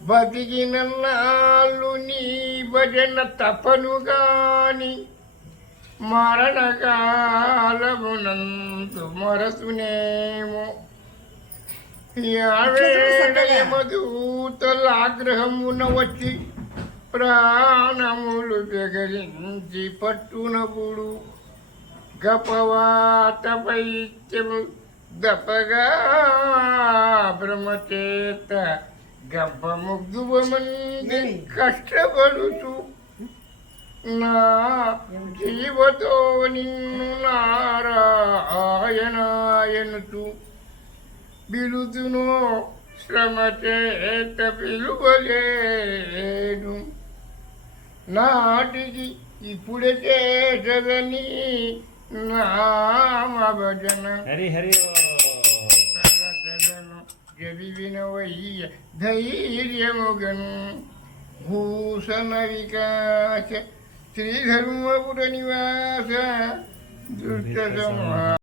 బతికినన్నాళ్ళు నీ భజన తపనుగాని మరణకాలమునందు మరతునేమో మధూతలాగ్రహమున వచ్చి ప్రాణములు బెగరించి పట్టునప్పుడు గపవాత పైత్యము దపగా బ్రహ్మచేత గబ్బముగ్ధువమంది కష్టపడుతూ నా జీవతో నిన్ను నారాయణాయనుతూ బిలుతును శ్రమ చేత పిలువలేను నాటికి ఇప్పుడే చేసదని నామ భజన హరి హరి జవినవయ్య ధైర్యముగను భూషణ వికాస శ్రీధర్మపుర నివాస దుష్ట సంహార